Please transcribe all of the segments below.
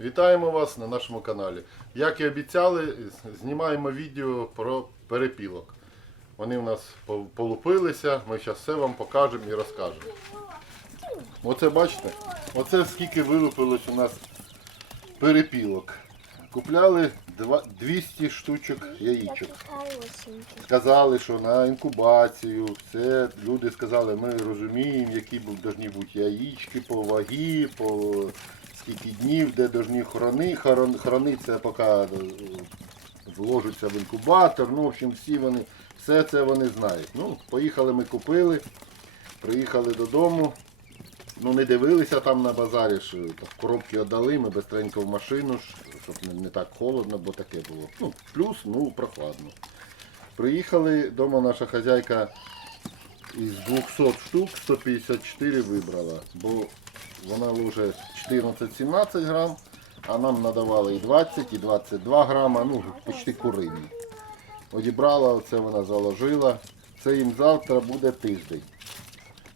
Вітаємо вас на нашому каналі. Як і обіцяли, знімаємо відео про перепілок. Вони в нас полупилися, ми зараз все вам покажемо і розкажемо. Оце бачите? Оце скільки вилупилось у нас перепілок. Купляли 200 штучок яєчок. Сказали, що на інкубацію, все. Люди сказали, ми розуміємо, які повинні бути яєчки по вагі, по скільки днів, де повинні хорони. Хорон- Храниться, поки е, вложаться в інкубатор. Ну, в общем, всі вони, все це вони знають. Ну, поїхали ми купили, приїхали додому. Ну, не дивилися там на базарі, що там коробки віддали, ми бистренько в машину, щоб не, не так холодно, бо таке було. Ну, плюс, ну, прохладно. Приїхали, вдома наша хазяйка із 200 штук 154 вибрала, бо вона ложе 14-17 грам, а нам надавали і 20, і 22 грама, ну, почти курині. Одібрала, оце вона заложила. Це їм завтра буде тиждень.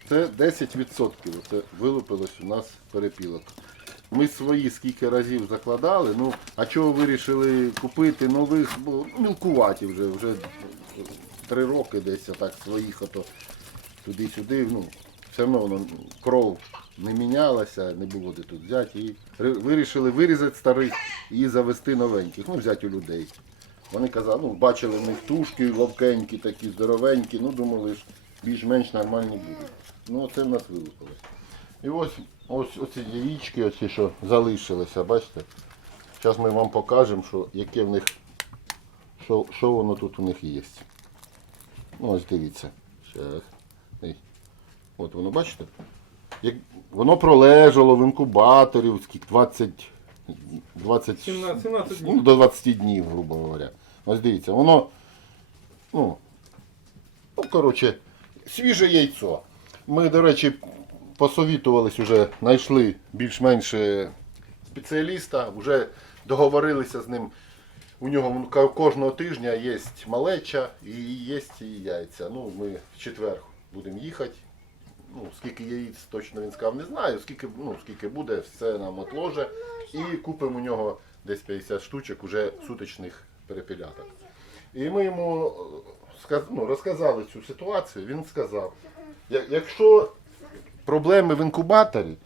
Це 10%. Це вилупилось у нас перепілок. Ми свої скільки разів закладали. Ну, а чого вирішили купити нових, бо мілкуваті вже, вже три роки десь так своїх ото туди-сюди. Ну, все одно кров не мінялася, не було де тут взяти. І вирішили вирізати старих і завести новеньких. Ну, взяти у людей. Вони казали, ну, бачили в них тушки ловкенькі, такі здоровенькі, ну думали, ж більш-менш нормальні будуть. Ну, це в нас вилупилось. І ось, ось оці яєчки, оці, що залишилися, бачите? Зараз ми вам покажемо, що, яке в них, що, що воно тут у них є. Ну, ось дивіться. Щас. От воно, бачите? Як, воно пролежало в інкубаторі скільки, 20, 20 17, 17 ну, до 20 днів, грубо говоря. Ось дивіться, воно, ну, ну, коротше, свіже яйцо. Ми, до речі, посовітувались уже, знайшли більш-менш е, спеціаліста, вже договорилися з ним. У нього кожного тижня є малеча і є і яйця. Ну, ми в четвер будемо їхати. Ну, скільки яєць точно він сказав, не знаю. Скільки, ну, скільки буде, все нам отложе. І купимо у нього десь 50 штучок уже суточних перепіляток. І ми йому е, ну, розказали цю ситуацію. Він сказав, якщо проблеми в інкубаторі,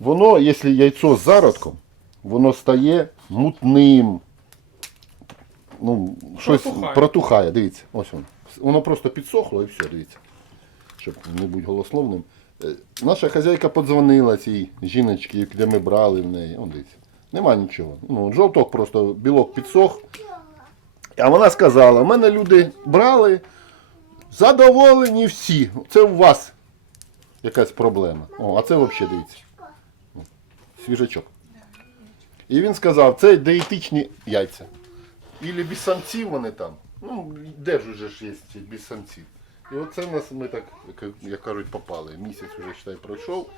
воно, якщо яйцо з зародком, воно стає мутним. Ну, щось Протухає. протухає. Дивіться, ось воно. Воно просто підсохло і все, дивіться. Щоб не бути голословним. Е, Наша хазяйка подзвонила цій жіночці, де ми брали в неї. О, дивіться. Нема нічого. Ну, жовток просто білок підсох. А вона сказала: у мене люди брали, задоволені всі. Це у вас якась проблема. О, а це взагалі дивіться. О, Свіжачок. І він сказав, це диетичні яйця. Ілі без самців вони там. Ну, де ж уже ж є без самців. І оце в нас ми так, як- кажуть, попали. Місяць вже считай, пройшов.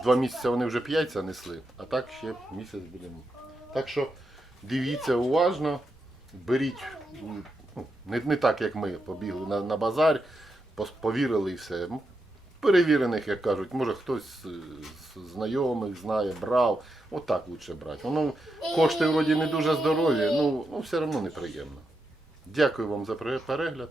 В два місяці вони вже п'ять яйця несли, а так ще місяць будемо. Так що дивіться уважно, беріть, ну, не, не так, як ми побігли на, на базар, повірили і все. Перевірених, як кажуть, може хтось з, знайомих знає, брав. Отак лучше брати. Воно кошти вроді не дуже здорові, ну, ну все одно неприємно. Дякую вам за перегляд.